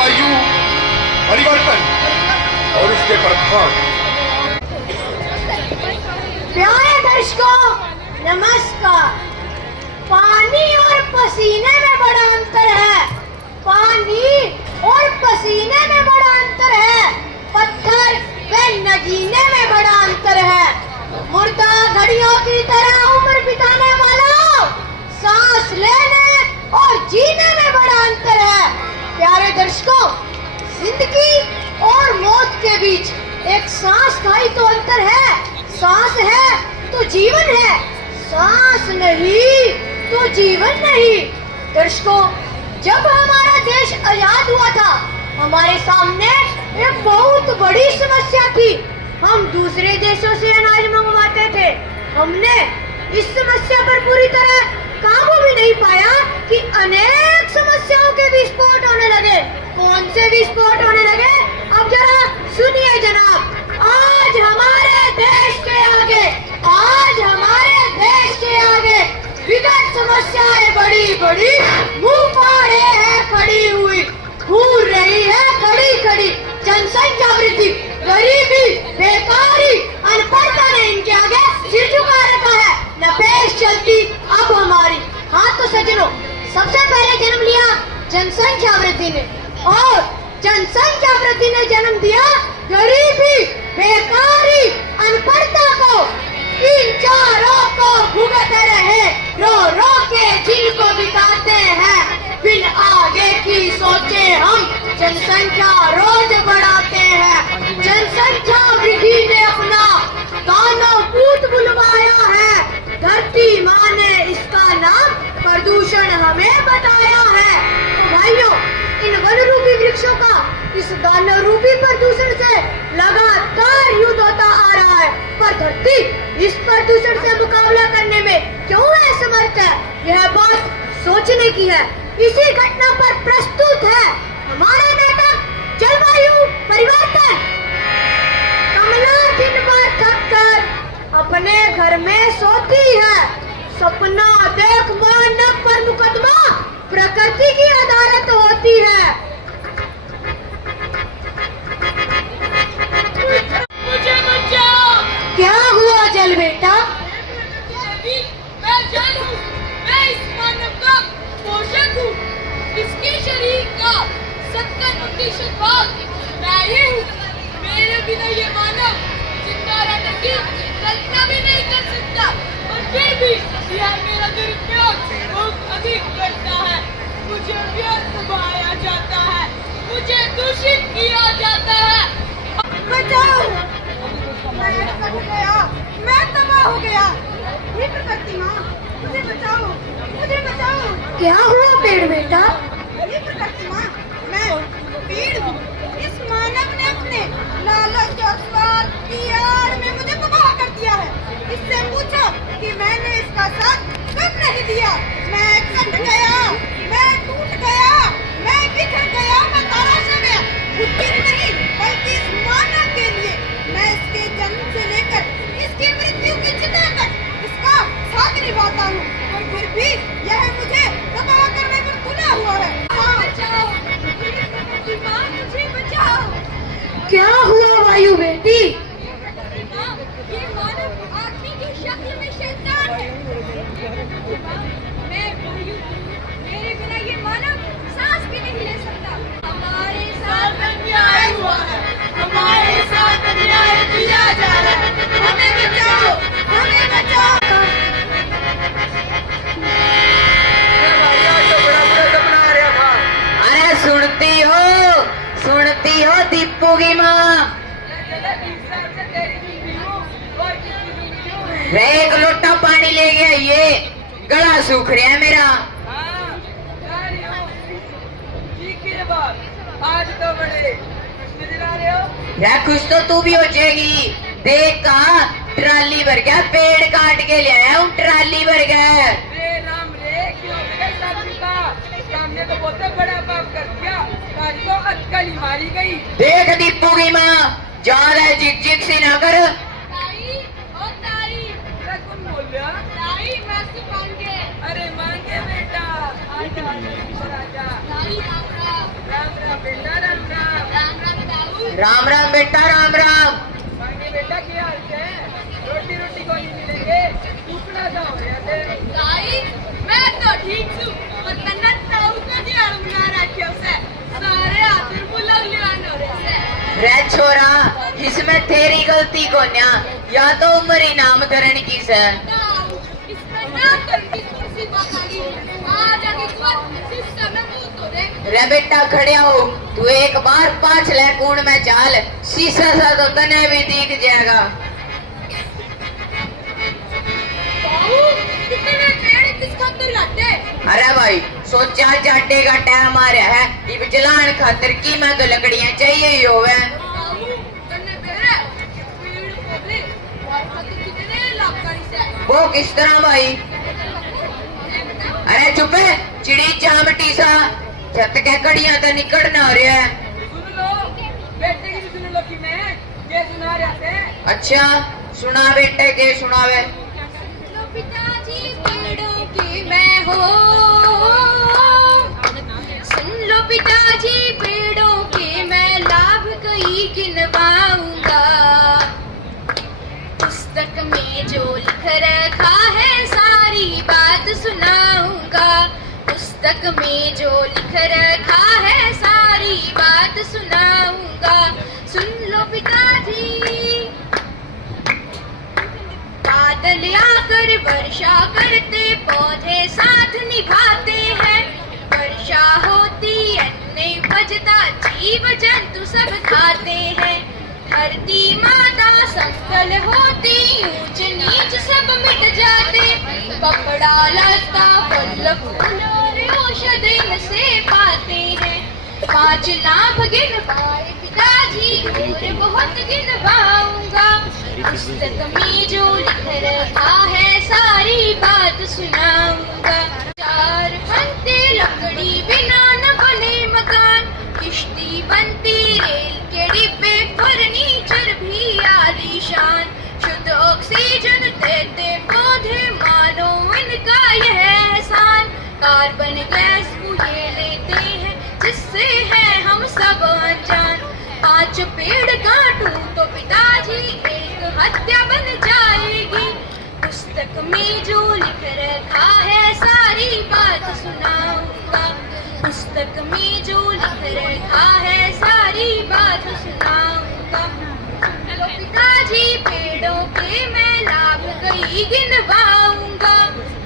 जलवायु परिवर्तन और उसके प्रभाव। प्यारे दर्शकों, नमस्कार। पानी और पसीने में बड़ा अंतर है। पानी और पसीने में बड़ा अंतर है। पत्थर व नगीने में बड़ा अंतर है। मुर्दा घड़ियों की तरह उम्र बिताने वालों, सांस लेने और जीने में बड़ा अंतर है। प्यारे दर्शकों, जिंदगी और मौत के बीच एक सांस का ही तो अंतर है। सांस है तो जीवन है, सांस नहीं तो जीवन नहीं। दर्शकों, जब हमारा देश आजाद हुआ था, हमारे सामने एक बहुत बड़ी समस्या थी। हम दूसरे देशों से अनाज मंगवाते थे। हमने इस समस्या पर पूरी तरह काबू भी नहीं पाया कि अनेक समस्याओं के विस्फोट होने लगे। कौन से विस्फोट होने लगे? अब जरा सुनिए जनाब। आज हमारे देश के आगे विकट समस्याएं बड़ी बड़ी मुंह फाड़े है खड़ी हुई, घूर रही है खड़ी खड़ी। जनसंख्या वृद्धि, गरीबी, बेकारी, अनपढ़ता ने इनके आगे सिर झुका रखा है। न पेश चलती अब हमारी। हाँ तो सज्जनों, सबसे पहले जन्म लिया जनसंख्या वृद्धि ने, और जनसंख्या वृद्धि ने जन्म दिया गरीबी, बेकारी, अनपढ़ता को। इन चारों को भुगत रहे रो रो के जिनको बिताते हैं। बिन आगे की सोचे हम जनसंख्या रोज बढ़ाते हैं। जनसंख्या वृद्धि ने अपना दानव पूत बुलवाया है। धरती माँ ने इसका नाम प्रदूषण हमें बताया है। तो भाइयों, इन वन रूपी वृक्षों का इस दानव रूपी प्रदूषण से लगातार युद्ध होता आ रहा है, पर धरती इस प्रदूषण से मुकाबला करने में क्यों असमर्थ है? यह बात सोचने की है। इसी घटना पर प्रस्तुत है हमारा नाटक जलवायु परिवर्तन। कमला दिन भर थक कर अपने घर में सोती है। सपना देख मानव पर मुकदमा प्रकृति की अदालत होती है। मुझे बचाओ। क्या हुआ जल बेटा? मैं जल हूँ, मैं इस मानव का पोषक हूँ। इसके शरीर का 70% भाग मैं ही हूँ। मेरे बिना ये मानव जिंदा रहने की कल्पना भी नहीं कर सकता, और फिर भी यह मेरा दुरुपयोग बहुत अधिक करता है। मुझे व्यर्थ दबाया जाता है, मुझे दूषित किया जाता है। बचाओ, मैं फट गया, मैं तबाह हो गया। हे प्रकृति माँ, मुझे बचाओ, मुझे बचाओ। क्या हुआ पेड़ बेटा? हे प्रकृति माँ, मैं पेड़ हूँ। इस मानव ने अपने लालच और स्वार्थ की आड़ में मुझे तबाह कर दिया है। इससे पूछो कि मैंने इसका साथ कब नहीं दिया। मैं कट गया, मैं टूट गया, मैं बिखर गया, मैं तराश हो गया। बुद्धि नहीं, बल्कि इस मानव के लिए मैं इसके जन्म से लेकर इसकी मृत्यु की चिता तक इसका साथ निभाता हूँ, और फिर भी यह मुझे तबाह करने पर तुला हुआ है। बचाओ, माँ, मुझे बचाओ। क्या हुआ वायु बेटी? ये मानव आदमी की शक्ल में शैतान है। मैं वायु, मेरे बिना ये मानव सांस भी नहीं ले सकता। हमारे साथ अन्याय हुआ है, हमारे साथ अन्याय किया जा रहा है। हमें बचाओ, हमें बचाओ। अरे सुनती हो दीपू की माँ? एक लोटा पानी ले गया, ये गला सूख रहा है मेरा। आज तो बड़े खुश नजर आ रहे हो। यार खुश तो तू भी हो जाएगी। देख कहा ट्राली भर गया, पेड़ काट के ले आया हूँ, ट्राली भर गया। राम रे, क्यों का सामने तो बहुत बड़ा पाप कर दिया, आज तो अटकली मारी गई। देख दीपू की माँ, ज्यादा झिक झिक सी ना कर। अरे मांगे बेटा, आजा राम राम बेटा। राम राम बेटा, राम राम। बेटा क्या हाल है? रोटी रोटी को नहीं मिलेंगे, टुकड़ा जाओ ताई मैं तो ठीक हूँ, पर तन्ना ताऊ का जी बना रखे उसे सारे आतिर बुलग लिवानो रे रे छोरा, इसमें तेरी गलती को न्या, या तो उम्र इनाम धरण की से। ताऊ इसमें ना करती कुर्सी पकड़ी आज आगे कुछ सिस्टम में मुंह तो दे रे बेटा खड़े हो, तू एक बार पाछले कूण में चाल, शीशा सा तो तने भी दिख जाएगा। ताऊ कितने पेड़ किस खातिर लाते अरे भाई सोचा जाटे का टाइम आ रहा है, इब जलान खातिर की मैं तो लकड़ियां चाहिए ही होवे। ताऊ तन्ने पेड़ पेड़ पौधे और खातिर कितने लाभकारी से वो किस तरह भाई? अरे चुप है, चिड़ी चामटी सा, छत के कड़ियां तो निकल ना रहे है। सुन लो बेटे की सुन लो कि मैं ये सुना रहा थे। अच्छा सुना बेटे के सुनावे। लो पिताजी पेड़ों की मैं हो, सुन लो पिताजी पेड़ों के मैं लाभ कई गिनवाऊंगा। पुस्तक में जो लिख रखा है सारी बात सुनाऊंगा। पुस्तक में जो लिख रखा है सारी बात सुनाऊंगा। सुन लो पिताजी, बादल आकर वर्षा करते पौधे साथ निभाते हैं। वर्षा होती अन्न बजता जीव जंतु सब खाते हैं। धरती माता समतल होती ऊंच नीच सब मिट जाते। कपड़ा लता फल फूल और औषधि से पाते हैं। 5 लाभ गिन पाए पिताजी और बहुत गिनवाऊंगा। पुस्तक में जो लिख रखा है सारी बात सुनाऊंगा। 4 फंते लकड़ी बिना न बने मकान, किश्ती बनती रेल के डिब्बे फर्नीचर भी आलीशान। शुद्ध ऑक्सीजन देते पौधे मानो इनका यह एहसान। कार्बन गैस को ये लेते हैं जिससे है हम सब अनजान। 5 पेड़ काटूं तो पिताजी एक हत्या बन जाएगी। पुस्तक में जो लिख रखा है सारी बात सुनाऊंगा। पुस्तक में जो लिख रखा है सारी बात सुनाऊंगा। लो पिताजी पेड़ों के मैं लाभ कई गिनवाऊंगा।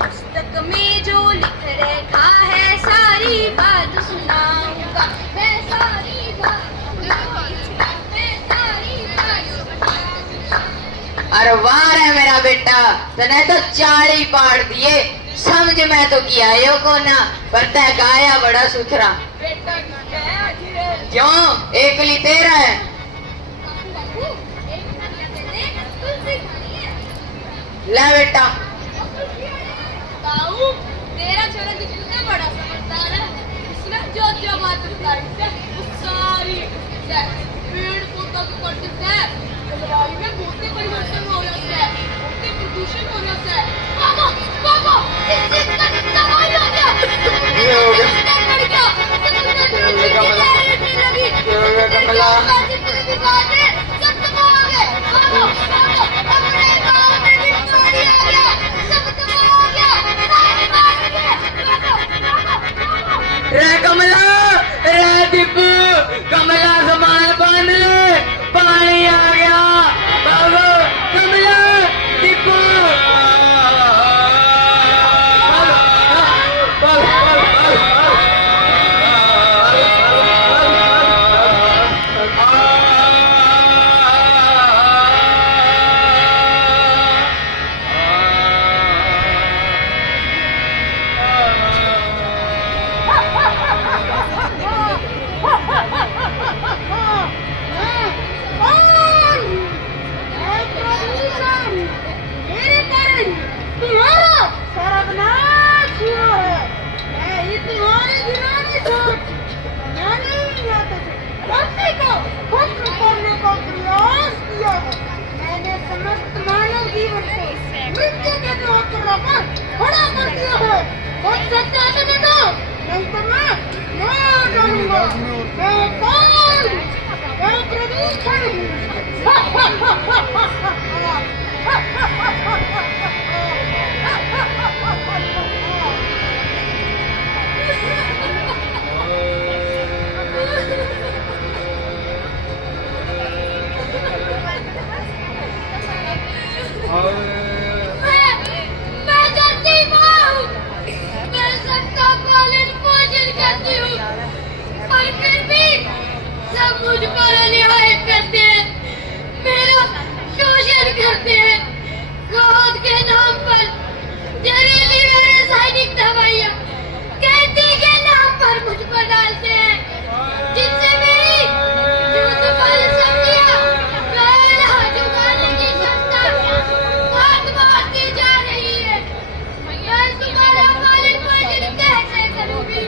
पुस्तक में जो लिख रखा है सारी बात सुनाऊंगा। मैं सारी बात सुनाऊंगा। मैं सारी बात सुनाऊंगा। अरे वाह रे मेरा बेटा, तने तो 4 ही पाड़ दिए। समझ में तो किया यो को ना, पर तय गाया बड़ा सुथरा। बेटा क्या है आखिर? क्यों एक ली तेरा है? बाबू एक मिनट लगते दे, तुलसी खानी है। ले बेटा। ताऊ तेरा छोरा कितना बड़ा समझदार है। उसने जो बात बताई है वो सारी है। पेड़ पौधा को काट देता है, जलवायु में बहुत परिवर्तन हो रहा है, बहुत प्रदूषण हो रहा है। पापा पापा इस चीज का कितना हाल हो गया? ये हो गया। कमला सब तबाह हो गए। पापा पापा हमारे गांव में भी चोरी हो गया, सब तबाह हो गया, सारे मार दिए। पापा रे कमला, रे दीपू, कमला सामान बांध ले, पानी आ गया। बाबू कमला, दीपू। मेरे कारण तुम्हारा सर्वनाश हुआ है। मैं ही तुम्हारे गिराने से मैं नहीं आता था। गलती को खत्म करने का प्रयास किया है। मैंने समस्त मानव जीवन को मृत्यु के द्वार पर रखकर खड़ा कर दिया है। कुछ सत्ता से देखो, नहीं तो मैं मार डालूंगा। मैं कौन? मैं प्रभु मैं धरती माँ हूँ, मैं सबका पालन पोषण करती हूँ, पर फिर भी सब मुझ पर अन्याय करते हैं, मेरा शोषण करते हैं, क्रोध के नाम पर जहरीली व रासायनिक दवाइयाँ कैदी के नाम पर मुझ पर डालते हैं, जिससे मेरी शुद्ध फल सब्जियाँ पहला जुगाने की क्षमता मारती जा रही है। मैं तुम्हारा पालन पोषण कैसे करूंगी?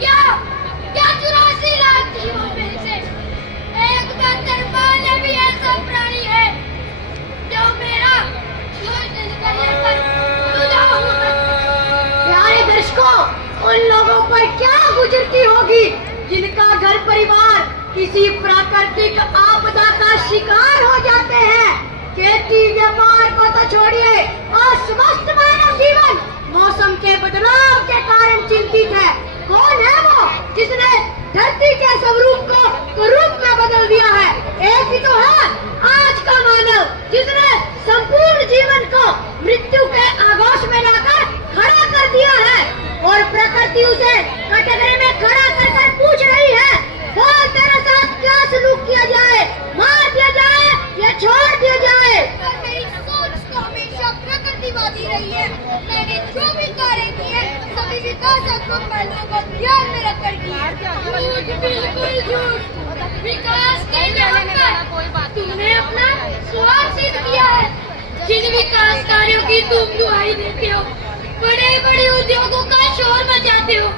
क्या 84 लाख जीवों में से एक बंदरबान भी ऐसा प्राणी है जो मेरा शोषण करने पर तुला हुआ। प्यारे दर्शकों, उन लोगों पर क्या गुजरती होगी जिनका घर परिवार किसी प्राकृतिक आपदा का शिकार हो जाते हैं। खेती व्यापार को तो छोड़िए, और समस्त मानव जीवन मौसम के बदलाव के कारण चिंतित है। कौन है वो जिसने धरती के स्वरूप को कुरूप में बदल दिया है? एक ही तो है आज का मानव, जिसने संपूर्ण जीवन को मृत्यु के आगोश में लाकर खड़ा कर दिया है, और प्रकृति उसे कटघरे में खड़ा कर पूछ रही है, बोल तेरे साथ क्या सलूक किया जाए, मार दिया जाए या छोड़ दिया जाए? पर मेरी सोच तो हमेशा प्रकृतिवादी रही है। मैंने जो भी कार्य किए सभी विकासात्मक पहलुओं को ध्यान में रखकर किए। झूठ, बिल्कुल झूठ। विकास के नाम पर तुमने अपना स्वार्थ सिद्ध किया है। जिन विकास कार्यों की तुम दुहाई देते हो, बड़े बड़े उद्योगों का शोर मचाते हो,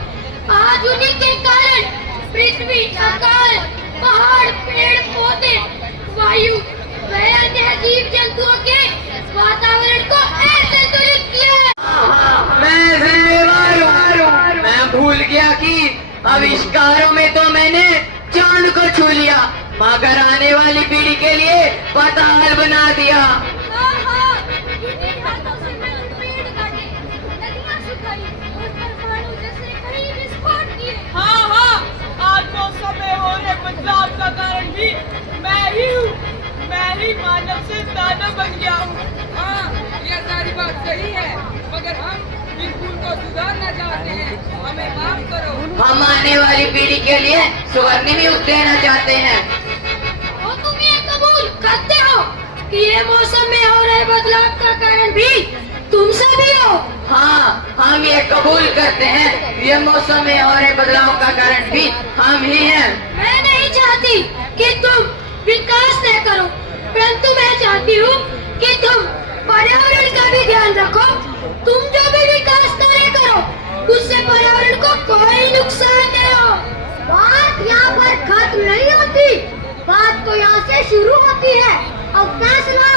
आज उन्हीं के कारण पृथ्वी, आकाश, पहाड़, पेड़ पौधे, वायु व अन्य जीव जंतुओं के वातावरण को असंतुलित किया है। मैं जिम्मेवार हूँ। मैं भूल गया कि आविष्कारों में तो मैंने चांद को छू लिया, मगर आने वाली पीढ़ी के लिए पाताल बना दिया। हाँ, हाँ, इन्हीं हाथों से मैंने पेड़ काटे, नदियाँ सुखाई और परमाणु जैसे कई विस्फोट किए। हाँ हाँ, आज मौसम में हो रहे बदलाव का कारण भी मैं ही हूँ। मैं ही मानव से दानव बन गया हूँ। हाँ, यह सारी बात सही है, मगर हम इस भूल को सुधारना चाहते हैं। हमें माफ करो। हम आने वाली पीढ़ी के लिए स्वर्णिम युग देना चाहते हैं। और तुम ये कबूल करते हो कि ये मौसम में हो रहे बदलाव का कारण भी तुम सभी हो? हाँ, हम ये कबूल करते हैं, ये मौसम में हो रहे बदलाव का कारण भी हम ही हैं। मैं नहीं चाहती कि तुम विकास न करो, परंतु मैं चाहती हूँ कि तुम पर्यावरण का भी ध्यान रखो। तुम जो भी विकास कार्य करो, उससे पर्यावरण को कोई नुकसान न हो। बात यहाँ पर खत्म नहीं होती, बात तो यहाँ से शुरू होती है। अब फैसला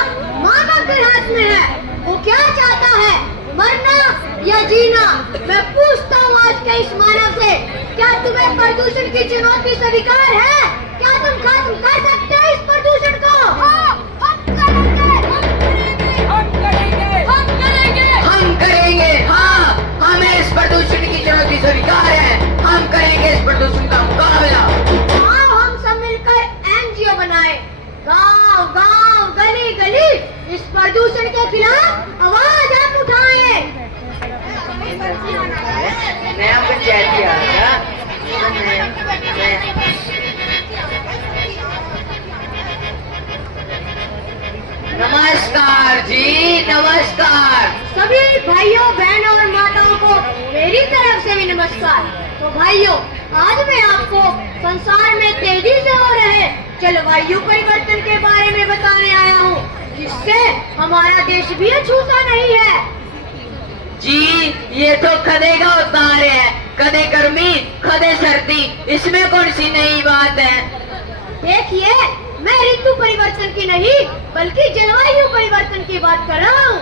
मानव के हाथ में है, वो क्या चाहता है, मरना या जीना? मैं पूछता हूँ आज के इस मानव से, क्या तुम्हें प्रदूषण की चुनौती स्वीकार है? क्या तुम खत्म कर सकते हो इस प्रदूषण को? हाँ, हम करेंगे, हम करेंगे, हम करेंगे। हम करेंगे। हम करेंगे। हाँ, हमें इस प्रदूषण की चुनौती स्वीकार है। हम करेंगे इस प्रदूषण का मुकाबला। आओ हम सब मिलकर NGO बनाए, गांव गांव, गली गली इस प्रदूषण के खिलाफ आवाज हम उठाए। नया पंचायती आ गया। नमस्कार जी, नमस्कार। सभी भाइयों, बहनों और माताओं को मेरी तरफ से भी नमस्कार। तो भाइयों, आज मैं आपको संसार में तेजी से हो रहे जलवायु परिवर्तन के बारे में बताने आया हूँ, जिससे हमारा देश भी अछूता नहीं है। जी, ये तो कदे का उतार है, कदे गर्मी, कदे सर्दी, इसमें कौन सी नई बात है? देखिए, मैं ऋतु परिवर्तन की नहीं बल्कि जलवायु परिवर्तन की बात कर रहा हूँ।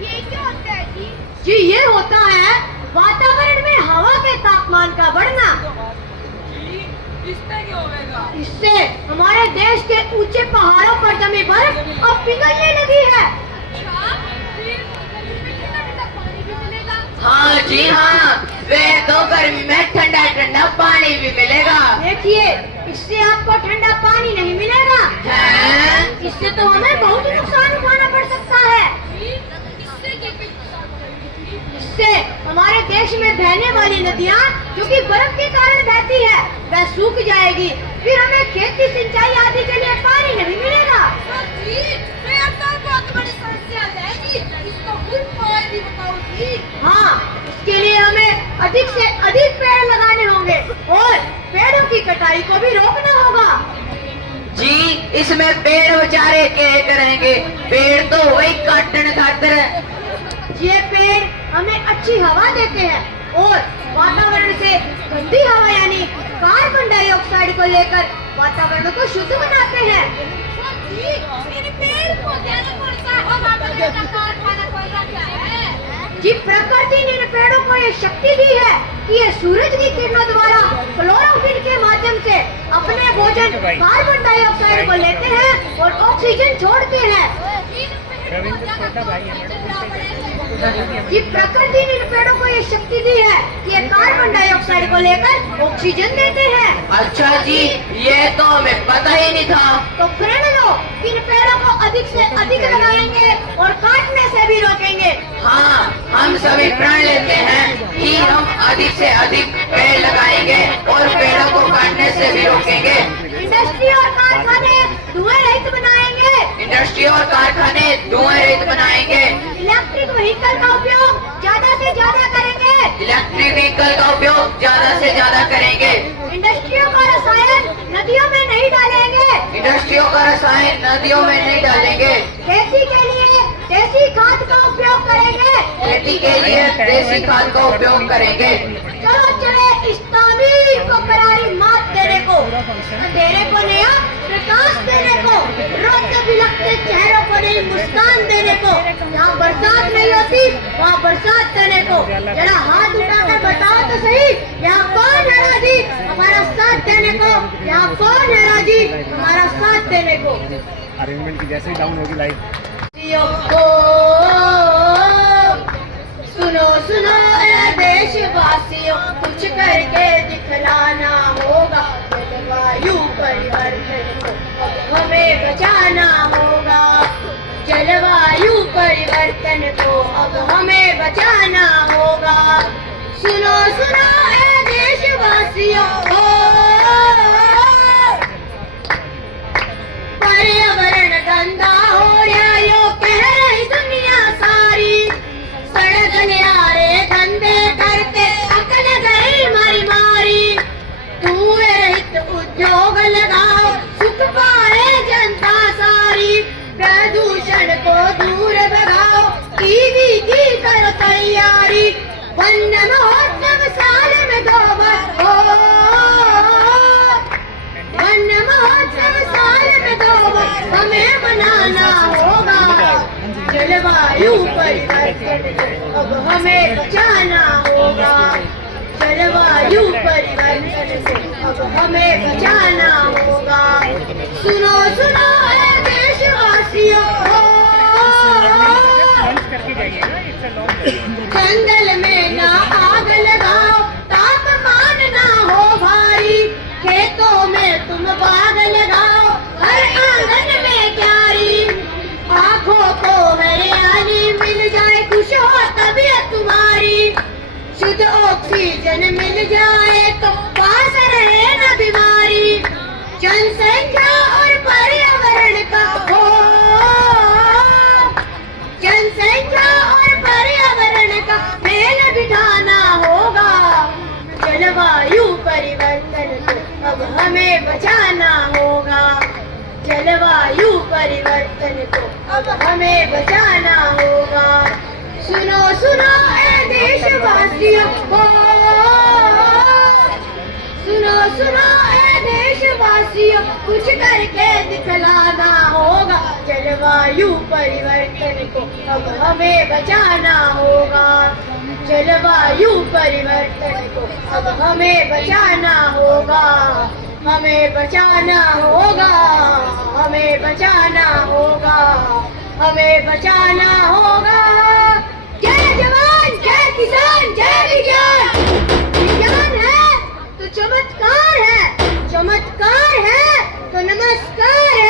ये क्या होता है जी? जी, ये होता है वातावरण में हवा के तापमान का बढ़ना। जी, इससे क्या होगा? इससे हमारे देश के ऊंचे पहाड़ों पर जमी बर्फ अब पिघलने लगी है। हाँ जी हाँ, वे तो गर्मी में ठंडा ठंडा पानी भी मिलेगा। देखिए, इससे आपको ठंडा पानी नहीं मिलेगा, हैं? इससे तो हमें बहुत नुकसान उठाना पड़ सकता है। इससे हमारे देश में बहने वाली नदियाँ जो कि बर्फ के कारण बहती है, वह सूख जाएगी। फिर हमें खेती, सिंचाई आदि के लिए पानी नहीं मिलेगा। बहुत बड़ी समस्या है जी, इसको खुद भी बताओ जी। हाँ, इसके लिए हमें अधिक से अधिक पेड़ लगाने होंगे और पेड़ों की कटाई को भी रोकना होगा। जी, इसमें पेड़ बेचारे क्या करेंगे? पेड़ तो वही काटने खातिर है। ये पेड़ हमें अच्छी हवा देते हैं और वातावरण से गंदी हवा यानी कार्बन डाइऑक्साइड को लेकर वातावरण को शुद्ध बनाते हैं। जी, प्रकृति ने इन पेड़ों को ये शक्ति दी है कि ये सूरज की किरणों द्वारा क्लोरोफिल के माध्यम से अपने भोजन कार्बन डाइऑक्साइड को लेते हैं और ऑक्सीजन छोड़ते हैं। जी, प्रकृति ने इन पेड़ों को ये शक्ति दी है कि ये कार्बन डाइऑक्साइड को लेकर ऑक्सीजन देते हैं। अच्छा जी, ये तो हमें पता ही नहीं था। तो प्रण लो, इन पेड़ों को अधिक से अधिक लगाएंगे और काटने से भी रोकेंगे। हाँ, हम सभी प्रण लेते हैं कि हम अधिक से अधिक पेड़ लगाएंगे और पेड़ों को काटने से भी रोकेंगे। इंडस्ट्री और कारखाने धुएं रहित बनाएंगे। इंडस्ट्री और कारखाने धुएं रहित बनाएंगे। इलेक्ट्रिक व्हीकल का उपयोग ज्यादा से ज्यादा करेंगे। इलेक्ट्रिक व्हीकल का उपयोग ज्यादा से ज्यादा करेंगे। इंडस्ट्रियों का रसायन नदियों में नहीं डालेंगे। इंडस्ट्रियों का रसायन नदियों में नहीं डालेंगे। खेती के लिए देसी खाद का उपयोग करेंगे। खेती के लिए देसी खाद का उपयोग करेंगे। चलो चले इस तामीर को करारी मात देने को, अंधेरे को नया प्रकाश देने को, रोते बिलखते चेहरों को नई मुस्कान देने को, जहाँ बरसात नहीं होती वहाँ बरसात देने को। जरा हाथ उठाकर बताओ तो सही, यहाँ कौन है राजी हमारा साथ देने को? यहाँ कौन है राजी हमारा साथ देने को? अरेंजमेंट की जैसे ही डाउन होगी लाइट। सुनो सुनो ए देशवासियों, कुछ करके दिखलाना होगा। जलवायु परिवर्तन को अब हमें बचाना होगा। जलवायु परिवर्तन को अब हमें बचाना होगा। सुनो सुनो ए देशवासियों, पर्यावरण गंदा हो रहा यो कह रही दुनिया सारी। सड़क किनारे धंधे करके अकल गई मारी मारी। धुएं रहित उद्योग लगाओ, सुख पाए जनता सारी। प्रदूषण को दूर भगाओ, टीवी की करो तैयारी। वन महोत्सव साल में 2 बार हो, वन महोत्सव साल में 2 बार हमें मनाना होगा। जलवायु परिवर्तन को अब हमें बचाना होगा। जलवायु परिवर्तन को अब हमें बचाना होगा। सुनो सुनो ए देशवासियों, जंगल में ना आग लगाओ, तापमान ना हो भारी। खेतों में तुम बाग लगाओ, हर आंगन में क्यारी। आँखों को हरियाली मिल जाए, खुश हो तबीयत तुम्हारी। शुद्ध ऑक्सीजन मिल जाए तो पास रहे न बीमारी। जनसंख्या और पर्यावरण का हो, जनसंख्या और पर्यावरण का मेल बिठाना होगा। जलवायु परिवर्तन को अब हमें बचाना होगा। जलवायु परिवर्तन को अब हमें बचाना होगा। सुनो सुनो ए देशवासियों, सुनो सुनो ए देशवासियों, कुछ करके दिखलाना होगा। जलवायु परिवर्तन को अब हमें बचाना होगा। जलवायु परिवर्तन को अब हमें बचाना होगा। हमें बचाना होगा, हमें बचाना होगा, हमें बचाना होगा। जय जवान, जय किसान, जय विज्ञान। विज्ञान है तो चमत्कार है, चमत्कार है तो नमस्कार है।